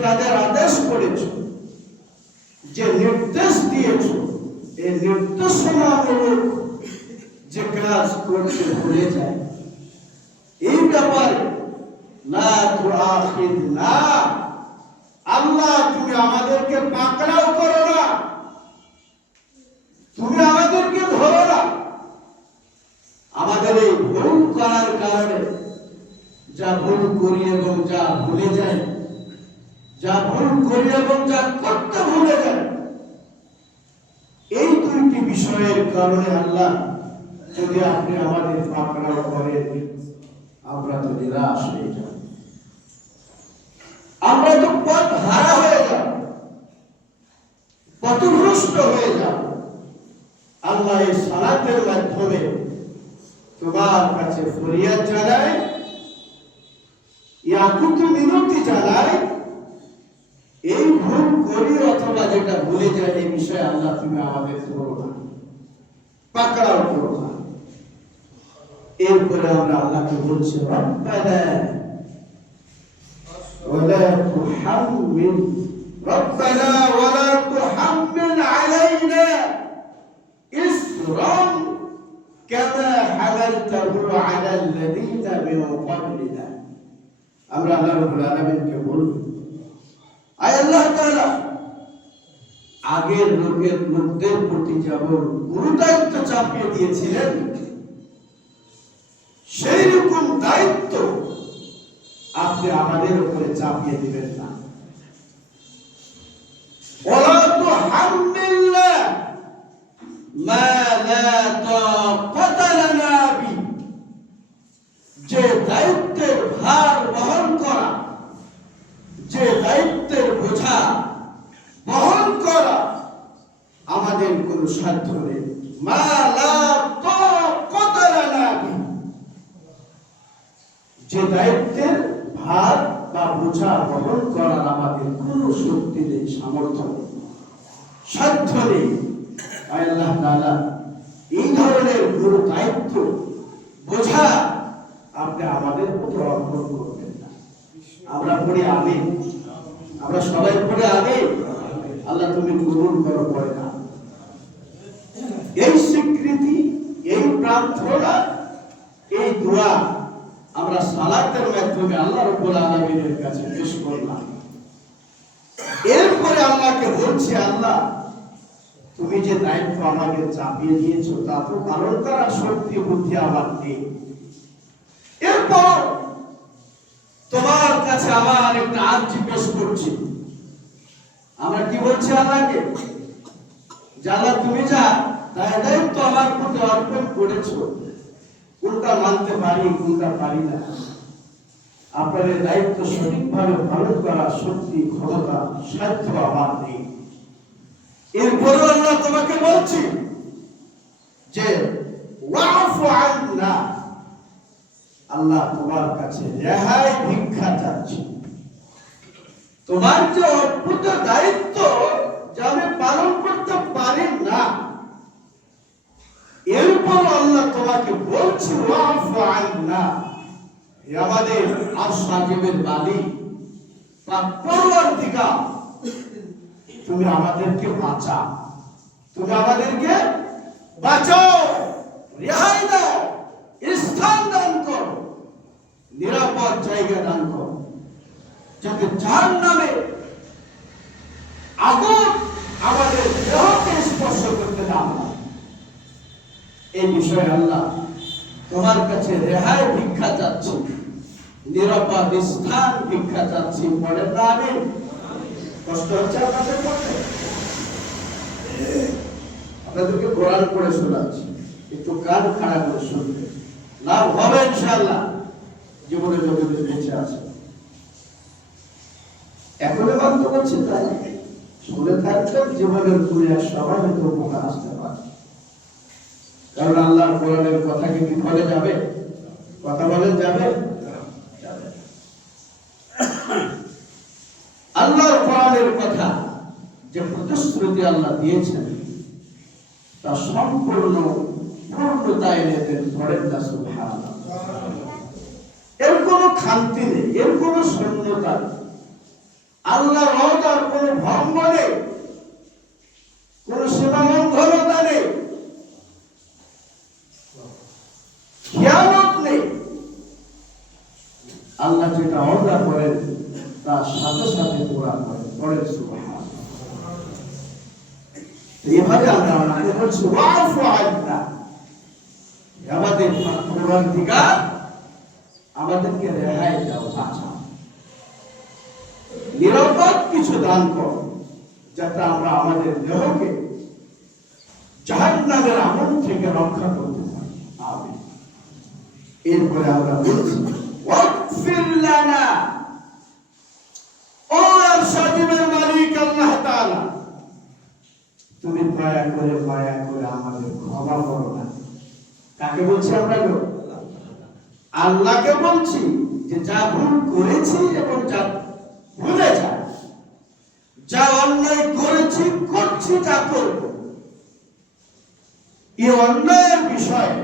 তাদের আদেশ করেছো, যে নির্দেশ দিয়েছো, এই নির্দেশনামূলক যে কাজ করতে ভুলে যায়, এই ব্যাপারে লা তুআখিযনা, আল্লাহ তুমি আমাদেরকে পাকড়াও করো না, তুমি আমাদেরকে ধরো না। আমাদের এই ভুল করার কারণে যা ভুল করি এবং যা ভুলে যাই, যা ভুল করি এবং যা করতে ভুলে যাই, এই দুইটি বিষয়ের কারণে আল্লাহ যদি আপনি আমাদের পাকড়াও করেন, আমরা তো নিরাশ হয়ে যাব, আমরা তো পথ হারা হয়ে যাব, পথভ্রষ্ট হয়ে যাব। আল্লাহ এই সালাতের মাধ্যমে তোমার কাছে ফরিয়াদ জানাই, ইয়াকুত মিনতি জানাই, এই ভুল করি অথবা যেটা ভুলে যায় এই বিষয়ে আল্লাহ তুমি আমাদের ধরো না, পাকড়াও করো না। এরপরে আমরা আল্লাহকে বলছি রব্বানা ওয়ালা তুহাম্মিল, রব্বানা ওয়ালা তুহাম্মিল আলাইনা ইসরান কামা হামালতাহু আলাল্লাযীনা মিন ক্বাবলিনা। আমরা আল্লাহ রাব্বুল আলামিনকে বলব, আয় আল্লাহ তাআলা, আগের লোকদের প্রতি যেমন গুরু দায়িত্ব চাপিয়ে দিয়েছিলেন, সেই রকম দায়িত্ব আপনি আমাদের উপরে চাপিয়ে দিবেন না। ওয়ালা তুহাম্মিলনা মা লা তাকাতা লানা বি, যে দায়িত্বের ভার বহন করা, যে দায়িত্বের বোঝা বহন করা আমাদের কোনো সাধ্য নেই। মা লা তাকাতা লানা বি, যে দায়িত্বের ভার বা বোঝা বহন করার আমাদের কোনো শক্তি নেই, সামর্থ্য নেই, সাধ্য নেই। আল্লাহ তাআলা এই ধরনের গুরু দায়িত্ব বোঝা আপনি আমাদের উপর অর্পণ করবেন না। আমরা পড়ি আমিন, আমরা সবাই পড়ে আমিন। আল্লাহ তুমি কবুল করো, পড়ে না। এই স্বীকৃতি, এই প্রার্থনা, এই দোয়া আমরা সালাতের মাধ্যমে আল্লাহ রাব্বুল আলামিনের কাছে পেশ করলাম। এরপরে আল্লাহকে বলছি, আল্লাহ তুমি যে দায়িত্ব আমাকে চাপিয়ে দিয়েছো তা তো পালন করার শক্তি বুদ্ধি আমার নেই। এরপর তোমার কাছে আবার একটা আর্জি পেশ করছি। আমরা কি বলছি আল্লাহকে, যে আল্লাহ তুমি যা দায়িত্ব আমার প্রতি অর্পণ করেছো, কোনটা মানতে পারি কোনটা পারি না, আপনার এই দায়িত্ব সঠিকভাবে পালন করার শক্তি, ক্ষমতা, সাধ্য আমার নেই। এরপরে আল্লাহ তোমাকে বলছি যে ওয়াফু আন্না, আল্লাহ তোমার কাছে রেহাই ভিক্ষা চাচ্ছি। তোমার যে অদ্ভুত দায়িত্ব যা আমি পালন করতে পারি না, এরপর আল্লাহ তোমাকে বলছি ওয়াফু আন্না, আমাদের আরশ-এর মালিক বা পরওয়ারদিগার, তুমি আমাদেরকে বাঁচাও, তুমি আমাদেরকে বাঁচাও, রেহাই দাও, স্থান দান করো, নিরাপদ জায়গা দান করো, যাতে জাহান্নামে আগুন আমাদের দেহকে স্পর্শ করতে না পারে। এই বিষয়ে আল্লাহ তোমার কাছে রেহাই ভিক্ষা চাচ্ছি, নিরাপদ স্থান ভিক্ষা চাচ্ছি। পড়েন না আমিন? কষ্ট হচ্ছে আপনাদের পড়তে? আপনাদেরকে কোরআন পড়ে শোনাচ্ছি, একটু কান খাড়া করে শুনবে, লাভ হবে ইনশাআল্লাহ। জীবনে যত বেঁচে আছে এখনো বাধ্য করছে, তাই শুনে থাকলে জীবনের পুরো সবাই হয়তো উপকার আসতে পারে। কারণ আল্লাহর কোরআনের কথা কি বিফলে যাবে? কথা বলেন যাবে? আল্লাহর কোরআনের কথা যে প্রতিশ্রুতি আল্লাহ দিয়েছেন তা সম্পূর্ণ পূর্ণতা এনে দেন। পড়েন না সুবহানাল্লাহ। এর কোনো খামতি নেই, এর কোনো শূন্যতা নেই। আল্লাহর ওয়াদার কোনো ভঙ্গ নেই, কোনো সেবা লঙ্ঘনতা নেই, খেয়ানত নেই। আল্লাহ যেটা অর্ডার করেন তার সাথে সাথে পুরা করেন। পড়েন সুবহানাল্লাহ। এইভাবে আমরা আমাকে বলছি ওয়াফু আন্না, আমাদের পরওয়ারদিগার আমাদেরকে রেহাই দাও, বাঁচাও, নিরাপদ কিছু দান কর, যাতে আমরা আমাদের দেহকে জাহান্নামের আমল থেকে রক্ষা করতে পারি। আমিন। এরপরে আমরা বলছি ওয়াগফির লানা, ও আরশাদের মালিক আল্লাহ তাআলা, তুমি দয়া করে মায়া করে আমাদের ক্ষমা করো না। কাকে বলছি আমরা? আল্লাহকে বলছি যে যা ভুল করেছি এবং যা ভুলে যায়, যা অন্যায় করেছি, করছি, যা করব, এই অন্যায়ের বিষয়ে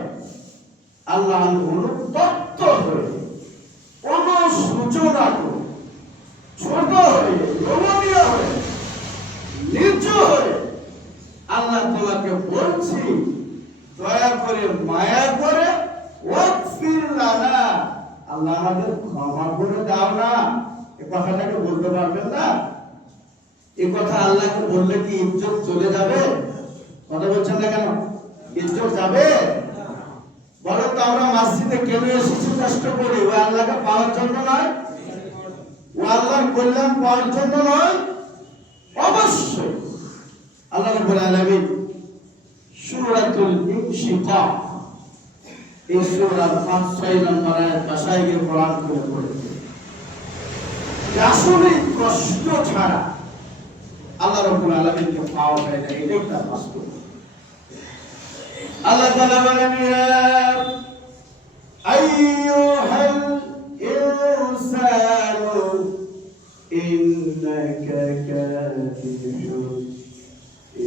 আল্লাহ অনুতপ্ত হয়ে, অনুসূচনা করে, ছোট হয়ে, নমনীয় হয়ে, নিচু হয়ে আল্লাহ তোমাকে বলছি দয়া করে মায়া করে ওয়াগফির লানা, আল্লাহ আমাদের ক্ষমা করে দাও না। এই কথাটাকে বলতে পারবেন না? এই কথা আল্লাহকে বললে কি ইজ্জত চলে যাবে? কথা বলছেন না কেন? ইজ্জত যাবে? বলো তো, আমরা মসজিদে কেন এসেছি কষ্ট করে? ও আল্লাহকে পাওয়ার জন্য নয়, ও আল্লাহর কল্যাণ পাওয়ার জন্য নয়। অবশ্যই আল্লাহ রাব্বুল আলামিন সূরাতুল ইনশিকাক, এই সূরা 5-6 নম্বর আয়াত ভাষায় গিয়ে কোরআন করে পড়েছে। আসলে কষ্ট ছাড়া আল্লাহ রাব্বুল আলামিনকে পাওয়া যায় না, এটাই তার বাস্তব। আল্লাহ তাআলা বলেন ইয়া আইয়ুহাল ইনসানু ইন্নাকা কাদিহুন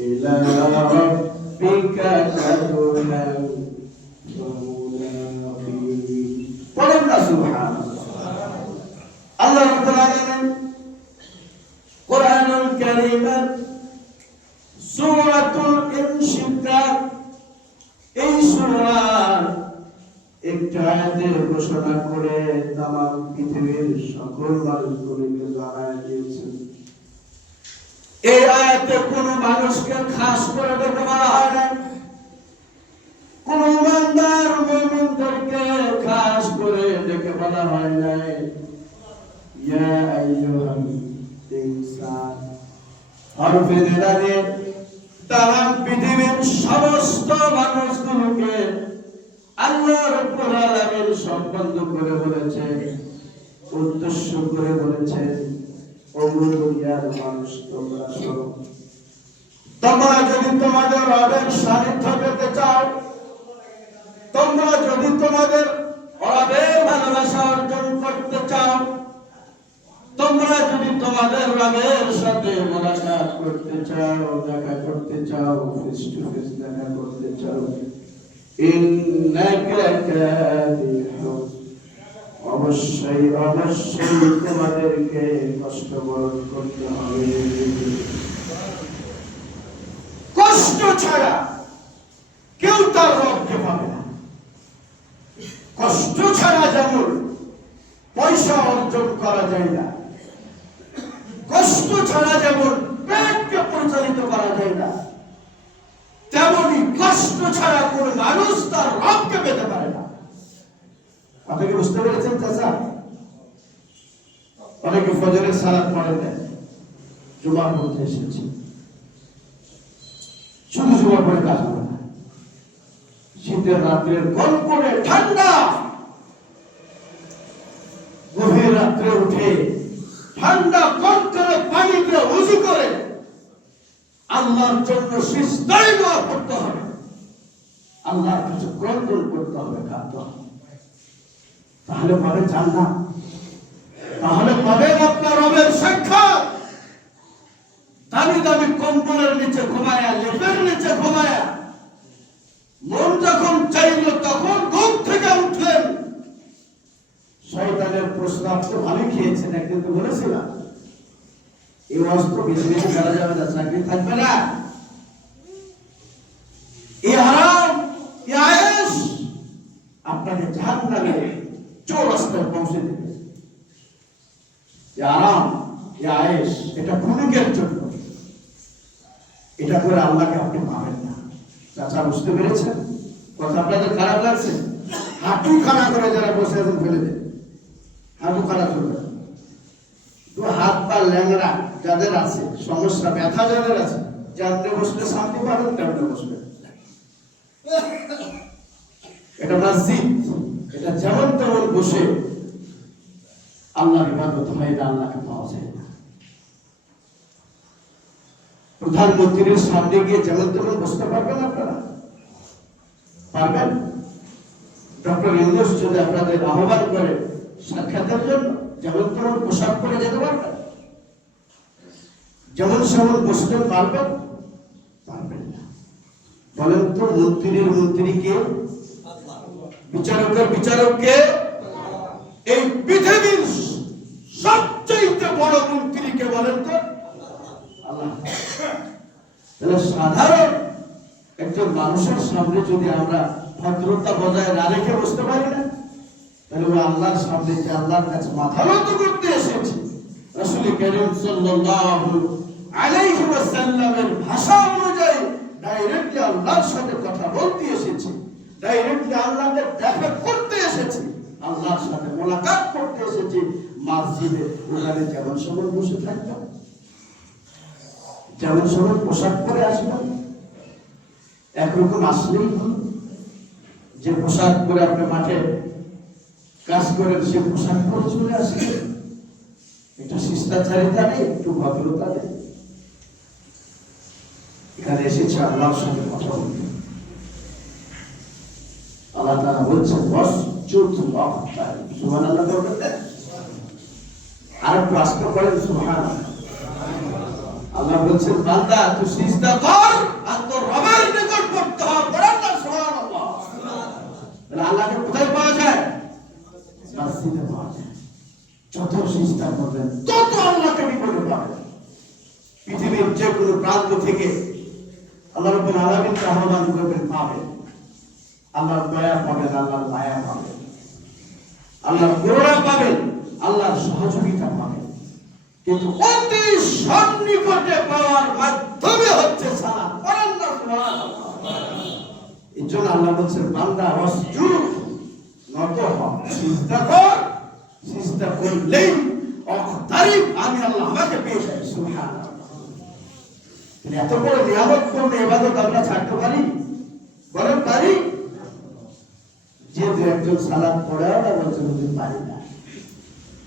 ইলা রাব্বিকা কাদুনান পড়েন না সুবহানাল্লাহ। আল্লাহ রাব্বুল আলামিন কোরআনুল কারীমের সূরাতুল ইনশিকাক এই সূরার একটা আয়াতে ঘোষণা করে তামাম পৃথিবীর সকল মানুষগুলোকে জানায় দিয়েছেন। এই আয়াতে কোন মানুষকে খাস করে ডেকে বলা হয় না, কোন ইমানদার মুমিনদেরকে খাস করে ডেকে বলা হয় না। ইয়া আইয়ুহাল ইনসান হরফে নিদা দিয়ে তামাম পৃথিবীর সমস্ত মানুষগুলোকে আল্লাহ রাব্বুল আলামিন সম্বন্ধ করে বলেছে, উদ্দেশ্য করে বলেছে, ও দুনিয়ার মানুষ তোমরা শোনো, তোমরা যদি তোমাদের রবের সান্নিধ্য পেতে চাও, তোমরা যদি তোমাদের রবের ভালোবাসা অর্জন করতে চাও, তোমরা যদি তোমাদের রবের সাথে মোলাকাত করতে চাও, দেখা করতে চাও, ফেস টু ফেস দেখা করতে চাও, ইন্নাকা কাদিহুন, অবশ্যই অবশ্যই তোমাদেরকে কষ্ট বরণ করতে হবে। কষ্ট ছাড়া কেউ তার রবকে পাবে না। কষ্ট ছাড়া যেমন পয়সা অর্জন করা যায় না, কষ্ট ছাড়া যেমন পেটকে পরিচালিত করা যায় না, তেমনি কষ্ট ছাড়া কোন মানুষ তার রবকে পেতে পারে না। আপনাকে বুঝতে পেরেছেন চাচা? অনেকে ফজরের সালাত পড়ে দেন, জুমা পড়তে এসেছি, শুধু জুমা পড়ে কাজ হবে না। শীতের রাত্রের কনকনে ঠান্ডা, গভীর রাত্রে উঠে ঠান্ডা কনকনে পানিতে উযু করে আল্লাহর জন্য সিজদায় দোয়া করতে হবে, আল্লাহর কাছে ক্রন্দন করতে হবে, কাঁদতে হবে। তাহলে পাবে জান্নাত, তাহলে পাবেন আপনার রবের সাক্ষাৎ। দামি দামি কম্বলের নিচে ঘুমায়া, লেপের নিচে ঘুমায়া, মন যখন চাইল তখন ঘুম থেকে উঠলেন। শয়তানের প্রস্তাব তো ভালো খেয়েছেন, একদিন তো বলেছিলাম এই অস্ত্র বেশি বেশি করা যাবে না, চাকরি থাকবে না। এই হারাম, এই আয়েশ আপনাকে জাহান্নামে চৌরাস্তায় পৌঁছে দেবে। এই আরাম, এই আয়েশ এটা ক্ষণিকের জন্য, এটা করে আল্লাহকে আপনি পাবেন না। চাচা বুঝতে পেরেছেন? কথা আপনাদের খারাপ লাগছে? হাঁটু খাড়া করে যারা বসে আছেন ফেলে দেন, হাঁটু খাড়া করবে। তো হাত পা ল্যাংড়া যাদের আছে, সমস্যা ব্যথা যাদের আছে, যেমন বসলে শান্তি পাবেন তেমন বসবেন। এটা মসজিদ, এটা যেমন তেমন বসে আল্লাহর ইবাদত হয় না, আল্লাহকে পাওয়া যায় না। প্রধানমন্ত্রীর সামনে গিয়ে যেমন তেমন বসতে পারবেন আপনারা? পারবেন? ডক্টর ইউনূস যদি আপনাদের আহ্বান করে সাক্ষাতের জন্য যেমন তেমন পোশাক পরে যেতে পারবেন? যেমন সেমন বসতে পারবেন? পারবেন না। বলেন তো, মন্ত্রীর মন্ত্রী কে? বিচারকের বিচারক কে? এই পৃথিবীর সবচেয়ে বড় মন্ত্রী কে বলেন তো? আল্লাহ। তাহলে সাধারণ একজন মানুষের সামনে যদি আমরা ভদ্রতা বজায় না রেখে বসতে পারি না, তাহলে ওই আল্লাহর সামনে যে আল্লাহর কাছে মাথা নত করতে এসেছি, রাসূল কারীম সাল্লাল্লাহু আলাইহি ওয়াসাল্লামের ভাষা অনুযায়ী ডাইরেক্টলি আল্লাহর সাথে কথা বলতে এসেছি, ডাইরেক্টলি আল্লাহকে দেখা করতে এসেছি, আল্লাহর সাথে মোলাকাত করতে এসেছি। মসজিদে ওখানে যেমন সময় বসে থাকতাম, যেমন সময় পোশাক পরে আসবেন, একরকম আসলেই হল। যে পোশাক পরে আপনি মাঠে কাজ করেন, সে পোশাক পরে চলে আসে। এটা শিষ্টাচারিতা নেই, একটু ভদ্রতা নেই। এখানে এসেছে আল্লাহর সঙ্গে কথা বলতে। আল্লাহ তাআলা বলছেন ওয়াসজুদুল্লাহ, সুবহানাল্লাহ বলবেন। আর একটু আস্তে করেন সুবহানাল্লাহ। আল্লাহ বলছেন বান্দা তুই সিজদা কর আর তোর রবের নিকট করতে হবে। বলেন না সুবহানাল্লাহ। তাহলে আল্লাহকে কোথায় পাওয়া যায়? মসজিদে পাওয়া যায়। যত সিজদা করবেন তত আল্লাহকে নিকটে পাবেন। পৃথিবীর যে কোনো প্রান্ত থেকে আল্লাহ রাব্বুল আলামিনকে আহ্বান করবেন, পাবেন। আল্লাহর দয়া পাবেন, আল্লাহর মায়া পাবেন, আল্লাহর করুণা পাবেন, আল্লাহর সহযোগিতা পাবেন। কিন্তু অতি সন্নিকটে পাওয়ার মাধ্যমে হচ্ছে সালাত। বলেন না সুবহানাল্লাহ। এই জন্য আল্লাহ বলছেন বান্দা ওয়াসজুদ, নত হ, সিজদা কর। সিজদা করলেই অকতারিব আমি আল্লাহ আমাকে পেয়ে যাই। সুবহানাল্লাহ। এত বড় নিয়ামতপূর্ণ ইবাদত আমরা ছাড়তে পারি? বলেন পারি? যে দু একজন সালাত পড়ে ওরা বলছে হুজুর পারি না,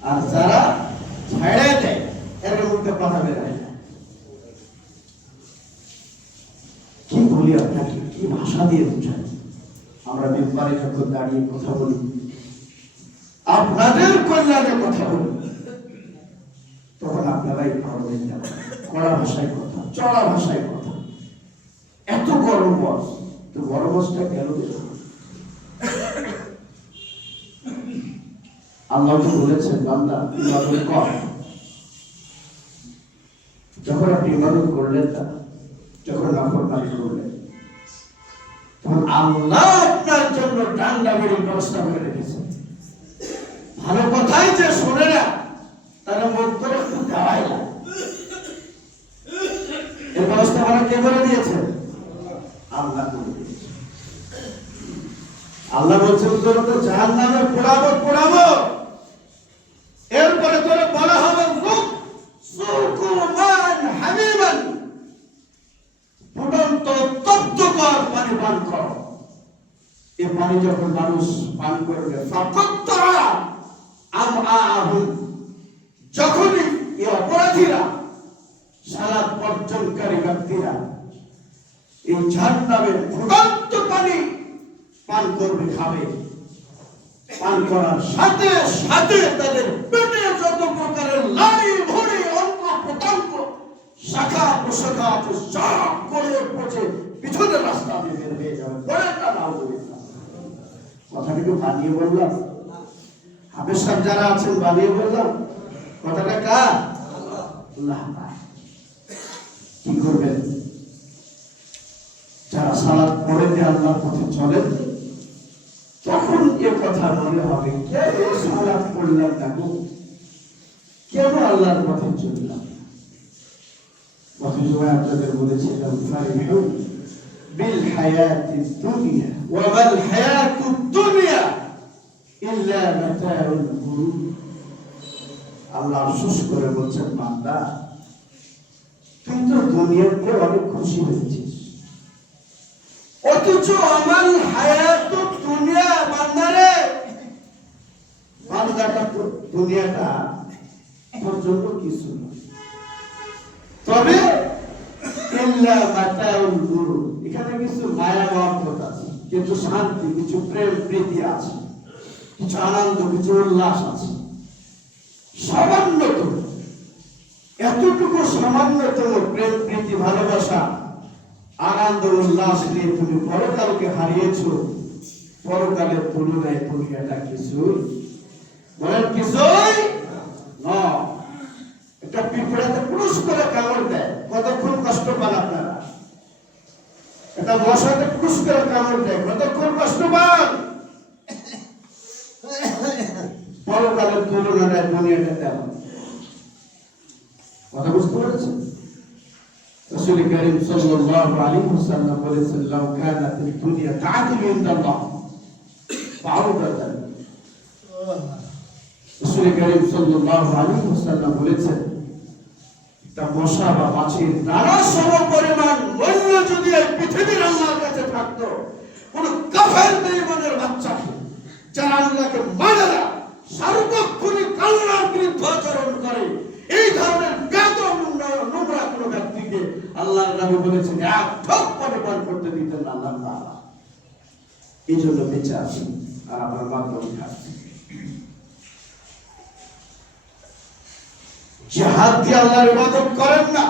আর যারা ছেড়ে দেয় এর মধ্যে কথা বেরোয় না। কি বলি আপনাকে, কি ভাষা দিয়ে বোঝাই? আমরা মিম্বারে যখন দাঁড়িয়ে কথা বলি, আপনাদের কল্যাণে কথা বলি, তখন আপনারাই পারবেন না। কড়া ভাষায় কথা, চড়া ভাষায় কথা, এত গরম বস, তো গরম বসটা কেন দিল? আল্লাহ তো বলেছেন বান্দা ইবাদত কর। যখন আপনি ইবাদত করলেন না, যখন নাফরমানি করলেন, তখন আল্লাহ আপনার জন্য ডান্ডা বেড়ির ব্যবস্থা করে রেখেছেন। ভালো কথাই যে শোনে না, তারা মন করে একটু দেওয়াই না। এর ব্যবস্থা আমরা কে করে দিয়েছেন? আল্লাহ করে দিয়েছেন। আল্লাহ বলছেন তোরা তো জাহান্নামে পোড়াবো, এরপরে তোরা বলা হবে হামিমান, ফুটন্ত তপ্ত কর পানি পান কর। এই পানি যখন মানুষ পান করবে, যখনই এই অপরাধীরা, সালাত বর্জনকারী ব্যক্তিরা এই জাহান্নামের ফুটন্ত পানি পান করবে, খাবে, পান করার সাথে সাথে তাদের পেটে যত প্রকারের নাড়ি ভুঁড়ি অঙ্গ প্রত্যঙ্গ শাখা প্রশাখা আছে সব করে পচে পিছনের রাস্তা দিয়ে বের হয়ে যাবে। বলেন না নাউযুবিল্লাহ। কথাটা কি বানিয়ে বললাম? হাফেজ সাহেব যারা আছেন বানিয়ে বললাম? কথাটা কার? আল্লাহ কি করবেন? যারা সালাত পড়ে যে আল্লাহর পথে চলেন, তখন এ কথা মনে হবে, কেন সালাত পড়লাম না গো, কেন আল্লাহর পথে চললাম? গত জুমায় আপনাদের বলেছিলাম, ফারিহু বিল হায়াতিদ দুনিয়া ওয়া মাল হায়াতুদ দুনিয়া ইল্লা মাতাউল গুরুর। আল্লাহ আফসোস করে বলছেন, বান্দা তুই তো দুনিয়াতে অনেক খুশি হয়েছিস, অথচ আমার হায়াতুদ দুনিয়া, বান্দারে বান্দাটা দুনিয়াটা তোর জন্য কিছু না, তবে ইল্লা মাতাউল গুরুর, এখানে কিছু মায়া মহব্বত আছে, কিছু শান্তি, কিছু প্রেম প্রীতি আছে, কিছু আনন্দ, কিছু উল্লাস আছে, সামান্যতম, এতটুকু সামান্যতম প্রেম প্রীতি ভালোবাসা আনন্দ উল্লাস নিয়ে তুমি পরকালকে হারিয়েছ। পরকালের তুলনায় দুনিয়াটা কিছুই, বলেন কিছুই না। একটা পিঁপড়াতে পুরুষ করে কামড় দেয়, কতক্ষণ কষ্ট পান আপনারা? একটা মশাতে পুরুষ করে কামড় দেয়, কতক্ষণ কষ্ট পান? পরকালের তুলনায় দুনিয়াটা তেমন। কথা বুঝতে পেরেছেন? রাসূল কারীম সাল্লাল্লাহু আলাইহি ওয়াসাল্লাম বলেছেন, লাউ কানাতিদ দুনিয়া তা'দিলু ইনদাল্লাহ বাউদাতান। রাসূল কারীম সাল্লাল্লাহু আলাইহি ওয়াসাল্লাম বলেছেন, একটা মশা বা মাছির নানা সমপরিমাণ মূল্য যদি এই পৃথিবীর আল্লাহর কাছে থাকতো, কোন কাফের বেঈমানের বাচ্চাকে, যারা আল্লাহকে মানে না, সার্বক্ষণিক আল্লাহর বিরুদ্ধে আচরণ করে, এই ধরনের বেদম নোংরা কোন ব্যক্তিকে আল্লাহর নবী বলেছেন এক ঢোক পানি পান করতে দিতেন না আল্লাহ তাআলা। এই জন্য বেঁচে আছেন আর আপনার মাধ্যমে খাচ্ছেন। যে হাত দিয়ে আল্লাহর ইবাদত করেন না,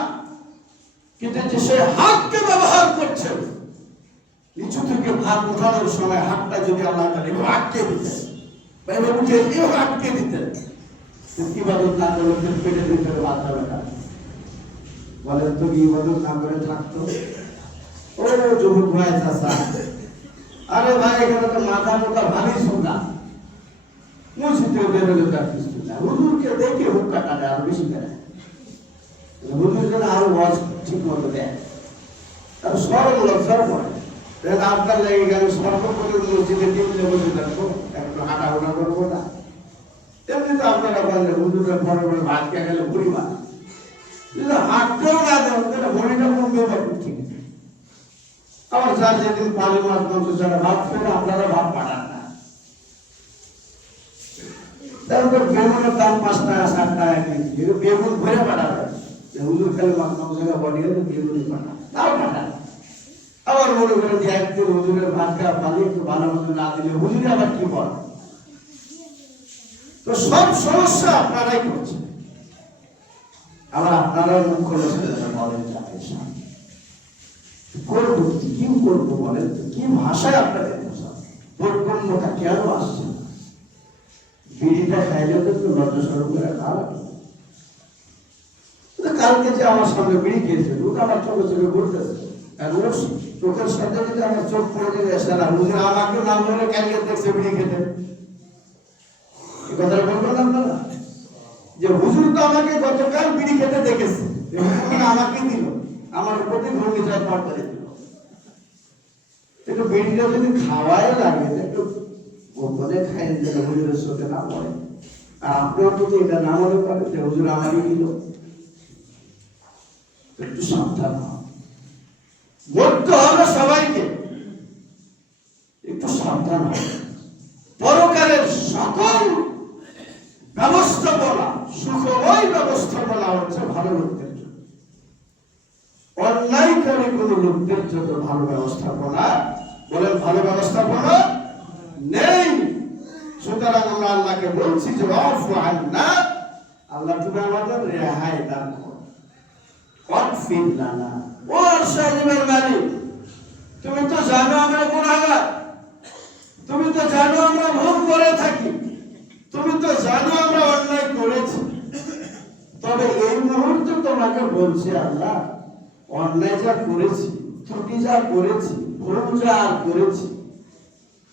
কিন্তু যে সে হাতকে ব্যবহার করছেন, নিচু থেকে ভাত উঠানোর সময় হাতটা যদি আল্লাহ তাআলা এভাবে আটকে দিতেন, বা এভাবে উঠে এভাবে আটকে দিতেন, ইবাদত না করলে পেটের ভিতরে ভাত যাবে না। বলেন তো, কি ইবাদত না করে থাকতো? ও যুবক ভাই, চাচা, আরে ভাই এখানে তো মাথা মোটা ভারী সোনা, মসজিদে বেরোলে তার কিছু না, হুজুরকে দেখে হুক্কা কাটে আরো বেশি করে, হুজুর যেন আরো ওয়াজ ঠিক মতো দেয়, আর সরল লজ্জার পড়ে। আপনার লেগে গেল সর্বোপরি মসজিদে টিমলে বসে থাকবো, একটু হাঁটাহুটা করবো না। এমনি তো আপনারা বললেন হুজুরের পরে পরে ভাত খেয়ে গেলে ভুড়ি মার, হাঁটতেও না দেন, ভুড়িটা কমবে বা ঠিক। আবার যার যেদিন পানি মাছ মাংস ছাড়া ভাত খেলে আপনারা ভাত পাঠান না। তারপর বেগুনের দাম 5 টাকা 7 টাকা কেজি, বেগুন ভরে পাঠাবে, হুজুর খেলে মাছ মাংস বডি হলে বেগুনই পাঠান, তাও পাঠান। আবার মনে করেন যে একদিন হুজুরের ভাত খাওয়া পানি একটু ভালো মতো না দিলে হুজুরে আবার কি বল? তো সব সমস্যা আপনারাই করছেন। আবার আপনারাই মুখ করে বলেন করবো কি করবো, বলেন তো কি ভাষায় আপনাদের বৈষম্যতা কেন আসছে? বিড়িটা খাইলে তো একটু লজ্জা সরব করে খাওয়া। কালকে যে আমার সামনে বিড়ি খেয়েছে, ওটা আমার চোখে চোখে ঘুরতেছে, আর ওর চোখের সাথে যদি আমার চোখ পড়ে যেতে আসে না, হুজুর আমাকে নাম ধরে ক্যারিয়ার দেখছে বিড়ি খেতে, এই কথাটা বলবেন আপনারা? যে হুজুর তো আমাকে গতকাল বিড়ি খেতে দেখেছে, আমাকে দিল, আমার প্রতি ঘূর্ণিঝড় পার করে দিল। একটু বিড়িটা যদি খাওয়াই লাগে, একটু গোপনে খাইয়ে দিলে হুজুরের চোখে না পড়ে, আর আপনার যদি এটা না মনে করেন যে হুজুর আমারই দিল, একটু সাবধান বলতে হবে সবাইকে, একটু সাবধান হবে। পরকালের সকল ব্যবস্থাপনা, সুখময় ব্যবস্থাপনা হচ্ছে ভালো লোকদের জন্য, অন্যায়কারী কোন লোকদের জন্য ভালো ব্যবস্থাপনা, বলেন ভালো ব্যবস্থাপনা নেই। সুতরাং আমরা আল্লাহকে বলছি যে আফু আন্না, আল্লাহ তুমি আমাদের রেহাই দান করো, ওয়াগফির লানা। ও আরশাদের মালিক, তুমি তো জানো আমরা গুনাহগার, তুমি তো জানো আমরা ভুল করে থাকি, তুমি তো জানো আমরা অন্যায় করেছি, তবে এই মুহূর্তে তোমাকে বলছি আল্লাহ, অন্যায় যা করেছি, ত্রুটি যা করেছি, ভুল যা করেছি,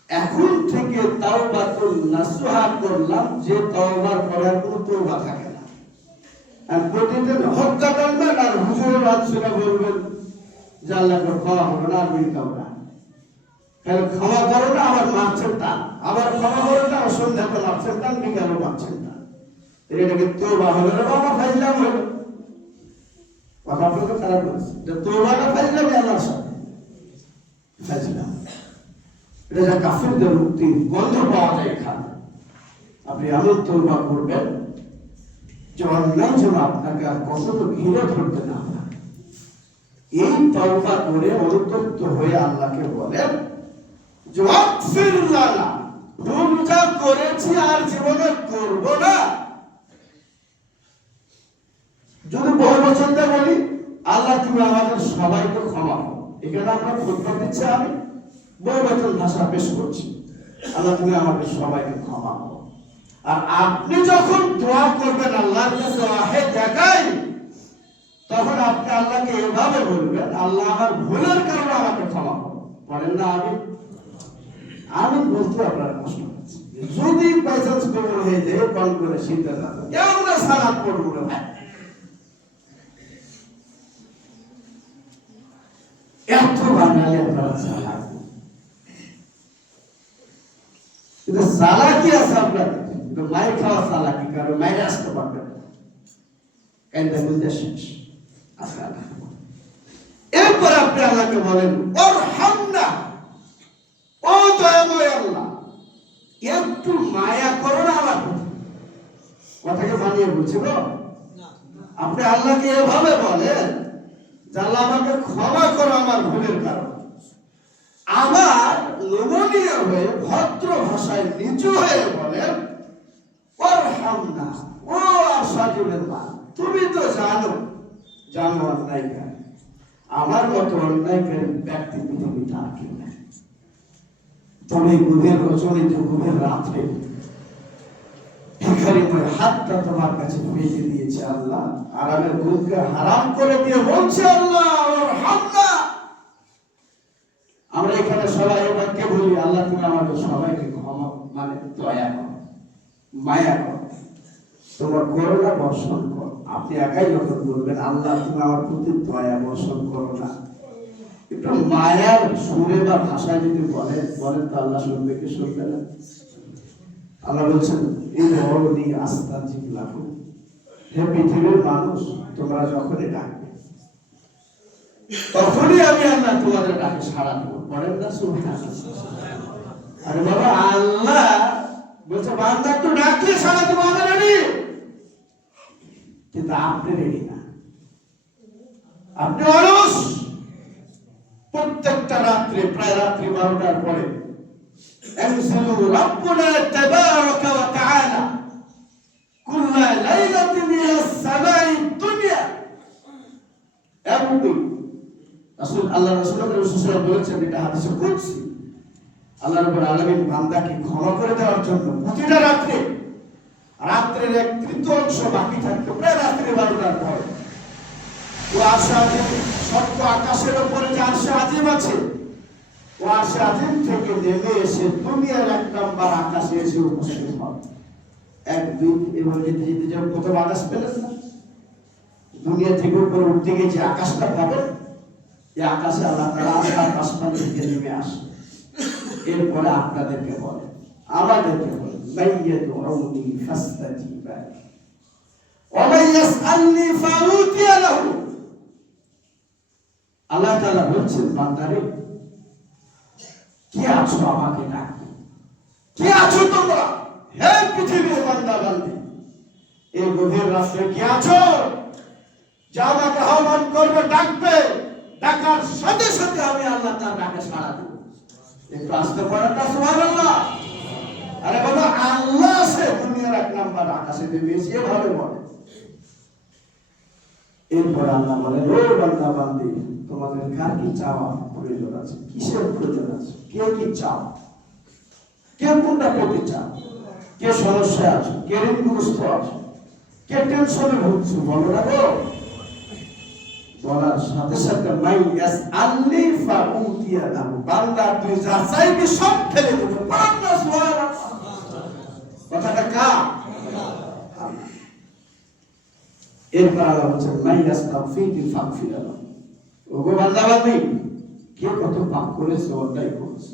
এখন থেকে তাওবাতুন নাসুহা করলাম, যে তওবার করার কোনো তওবা থাকে না। আর প্রতিদিন হত্যা করবেন আর হুজুরের আলোচনা বলবেন যে আল্লাহ ক্ষমা করো না, আমি খাবো না, ক্ষমা করো না, আবার মারছেন টান, আবার ক্ষমা করো না, সন্ধ্যাতে মারছেন টান, বিকালে মারছেন টান। এটাকে তওবা হলো না, বাবা ফাইজলাম হলো। কথা আপনাকে খারাপ বলছে, তওবাটা ফাইজলাম আল্লাহর সাথে ফাইজলাম। এটা যা কাফিরদের মুক্তি গন্ধ পাওয়া যায় এখানে। আপনি এমন তওবা করবেন যে অন্যায় যেন আপনাকে আর কখনো ঘিরে ধরতে না পারে। এই তওবা করে অনুতপ্ত হয়ে আল্লাহকে বলেন যে ওয়াগফির লানা, ভুল যা করেছি আর জীবনে করব না। যদি বহুবচনটা বলি, আল্লাহ তুমি আমাদের সবাইকে ক্ষমা করো। এখানে আমরা খুতবা দিচ্ছি, আমি বহুবচন ভাষা পেশ করছি, আল্লাহ তুমি আমাদের সবাইকে ক্ষমা করো। আর আপনি যখন দোয়া করবেন আল্লাহর কাছে ওয়াহে দেখাই, তখন আপনি আল্লাহকে এভাবে বলবেন, আল্লাহ আমার ভুলের কারণে আমাকে ক্ষমা করো। বলেন না আমি বলতে আপনার কষ্ট হচ্ছে। যদি বাইচান্স কবুল হয়ে যায়, কল করে সিদ্ধান্ত কেমন সালাত পড়বো না, এত বাঙালি আপনারা চালাক, কিন্তু চালাকি আছে আপনাদের, কিন্তু মায়ের খাওয়া চালাকি, কারণ মায়ের আসতে পারবেন না, কেনটা বুঝতে শেষ। এরপর আপনি আল্লাহকে বলেন ওরহামনা, ও দয়াময় আল্লাহ, একটু মায়া করো না আমার প্রতি। কথাকে মানিয়ে বলছি তো, আপনি আল্লাহকে এভাবে বলেন যে আল্লাহ আমাকে ক্ষমা করো আমার ভুলের কারণে। আমার নমনীয় হয়ে ভদ্র ভাষায় নিচু হয়ে বলেন ওরহামনা, ও আশাজুলের মা, তুমি তো জানো অন্যায়কারী, আমার মতো অন্যায়কারী ব্যক্তি পৃথিবীতে আর কেউ নেই। তবে গভীর রজনীতে, গভীর রাত্রে ভিখারিময় হাতটা তোমার কাছে পেতে দিয়েছে আল্লাহ, আরামের ঘুমকে হারাম করে দিয়ে বলছে আল্লাহ ওরহামনা। আমরা এখানে সবাই এবারকে বলি আল্লাহ তুমি আমাদের সবাইকে ক্ষমা, মানে দয়া করো, মায়া করো, তোমার করুণা বর্ষণ করো। আপনি একাই যখন বলবেন আল্লাহ তুমি আমার প্রতি দয়া বর্ষণ করো না, একটু মায়ার সুরে বা ভাষায় যদি বলেন তো আল্লাহ শুনবে কি শুনবে না? আল্লাহ বলছেন এই বড়দি আস্তা জিবলাহু, হে পৃথিবীর মানুষ, তোমরা যখনই ডাকবে তখনই আমি আল্লাহ তোমাদের ডাকে সাড়া দেব। বলেন না সুবহানাল্লাহ। আরে বাবা, আল্লাহ বলছে বান্দা তো ডাকলে সাড়া দেব, আমি রেডি, কিন্তু আপনি রেডি না, আপনি অলস। প্রত্যেকটা রাত্রে, প্রায় রাত্রি 12টার পরে এনজিলু রাব্বুনা তাবারাকা ওয়া তাআলা কুল্লা লাইলাতিন ইলাস সামাই দুনিয়া। এমনকি আল্লাহ রাসূল বলেছেন, এটা হাদিসে কুদসি, আল্লাহ রাব্বুল আলামিন বান্দাকে ক্ষমা করে দেওয়ার জন্য প্রতিটা রাত্রের এক তৃতীয়াংশ বাকি থাকতো, প্রায় রাত্রি 12টার পরে ও আরশে আজিম, সত্য আকাশের উপরে যে আরশে আজিম আছে, ও আরশে আজিম থেকে নেমে এসে দুনিয়ার 1 নম্বর আকাশে এসে উপস্থিত হয়। 1 2 এভাবে যেতে যেতে যখন প্রথম আকাশ পেলেন না, দুনিয়া থেকে উপরে উঠতে গিয়ে যে আকাশটা পাবেন, এই আকাশে আল্লাহ তাআলা আসমান থেকে নেমে আসে। এরপরে আপনাদেরকে বলে, আমাদেরকে বলে মাইয়াদউনি ফাস্তাজিবা ওয়া মাইয়াসআলনি ফাউতিয়া লাহু। আল্লাহ তাআলা বলছেন, বান্দারে কি আছো আমাকে ডাকবে, কি আছো তোমরা, হে পৃথিবীর বান্দা বান্দি, এই গভীর রাত্রে কি আছো যা আমাকে আহ্বান করবে, ডাকবে, ডাকার সাথে সাথে আমি আল্লাহ তার ডাকে সাড়া দেব। একটু আসতে পারেন না সুবহানাল্লাহ? আরে বাবা, আল্লাহ আছে দুনিয়ার 1 নম্বর আকাশে নেমেছে, এভাবে বলে। এরপর আল্লাহ বলে, ও বান্দা বান্দি, তোমাদের কার কি চাওয়া প্রয়োজন আছে, কিসের প্রয়োজন আছে, কে কি চাও, কে কোনটা পেতে চাও, কে সমস্যা আছে, কে ঋণগ্রস্ত আছে, কে টেনশনে ভুগছো বলো না গো। বলার সাথে সাথে মাই ইয়াসআলনি ফাউতিয়া লাহু, বান্দা তুই যা চাইবি সব ফেলে দেব। বান্দা সুবহানাল্লাহ, কথাটা কা এরপর আল্লাহ বলছেন মাই ইয়াসতাগফিরনি ফাগফির লাহু, ওগো বান্দা বান্দি কে কত পাপ করেছে ওটাই করেছে।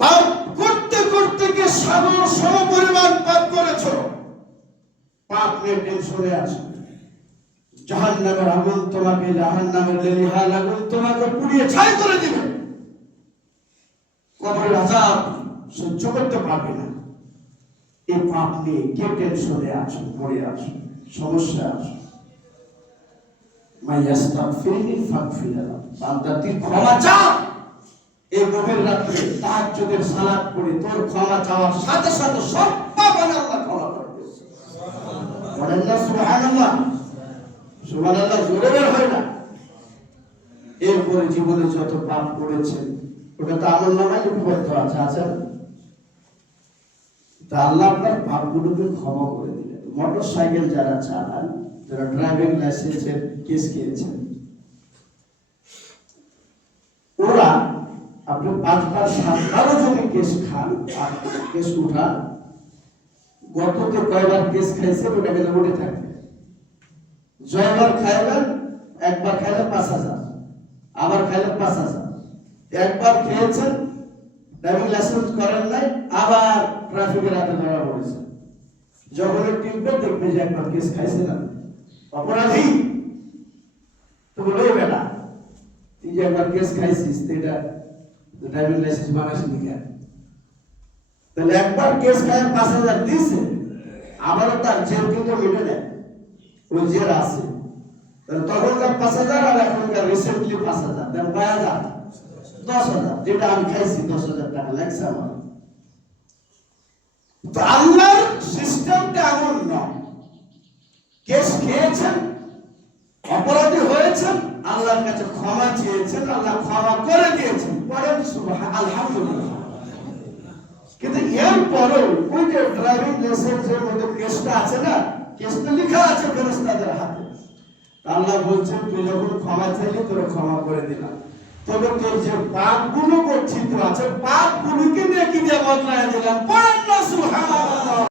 পাপ করতে করতে কে সাগর সমপরিমাণ পাপ করেছো, পাপ নিয়ে টেনশনে আছো। জাহান্নামের আগুন তোমাকে, জাহান্নামের লেলিহান আগুন তোমাকে পুড়িয়ে ছাই করে দিবে। কবরের আযাব সহ্য করতে পারবে না। এই পাপ নিয়ে কে টেনশনে আছো, পড়ে আছো, সমস্যা আছো। মাই ইয়াস্তাগফিরনি ফাগফির লাহু, বান্দা তুই ক্ষমা চা। এই গভীর রাতে তাহাজ্জুদের সালাত পড়ে তোর ক্ষমা চাওয়ার সাথে সাথে সব পাপ আল্লাহ ক্ষমা করে দেবে। বলেন না সুবহানাল্লাহ। সুবহানাল্লাহ জোরে বের হয় না। এরপরে জীবনে যত পাপ করেছেন ওটা তো আমলনামায় লিপিবদ্ধ আছে, আছে না? তা আল্লাহ আপনার পাপগুলোকে ক্ষমা করে দিলেন। মোটরসাইকেল যারা চালান, যারা ড্রাইভিং লাইসেন্সের কেস খেয়েছেন, ওরা আপনি 5 বার 7 বারও যদি কেস খান আর কেস উঠান, গততে কয়বার কেস খাইছেন ওটা গেলে উঠে থাকে। জয়বার খাইবেন, একবার খাইলে 5,000, আবার খাইলে 5,000। একবার খেয়েছেন, ড্রাইভিং লাইসেন্স করেন নাই, আবার ট্রাফিকের হাতে ধরা পড়েছে। যখন টিপবে দেখবে যে একবার কেস খাইছে না, অপরাধী। তো বলে বেটা তুই যে একবার কেস খাইছিস, এটা ড্রাইভিং লাইসেন্স বানাসনি কেন? তাহলে একবার কেস খায় 5,000 দিয়েছে, আবারও তার জেল কিন্তু মিটে নেয়, ওই জেল আছে। তখনকার 5,000 আর এখনকার রিসেন্টলি 5,000, দেন 5,000 10,000, যেটা আমি খাইছি 10,000 টাকা লাগছে আমার। তো আল্লাহর সিস্টেমটা এমন নয়। কেস খেয়েছেন, অপরাধী হয়েছেন, আল্লাহর কাছে ক্ষমা চেয়েছেন, আল্লাহ ক্ষমা করে দিয়েছেন, পড়েন সুবহানাল্লাহ আলহামদুলিল্লাহ। কিন্তু এরপরেও ওই যে ড্রাইভিং লাইসেন্সের মধ্যে কেসটা আছে না, কেসটা লেখা আছে ফেরেশতাদের হাতে। আল্লাহ বলছেন তুই যখন ক্ষমা চাইলি তোর ক্ষমা করে দিলাম, তবে তোর যে পাপগুলো গচ্ছিত আছে পাপগুলোকে নেকি দিয়ে বদলায় দিলাম। পড়েন না সুবহানাল্লাহ।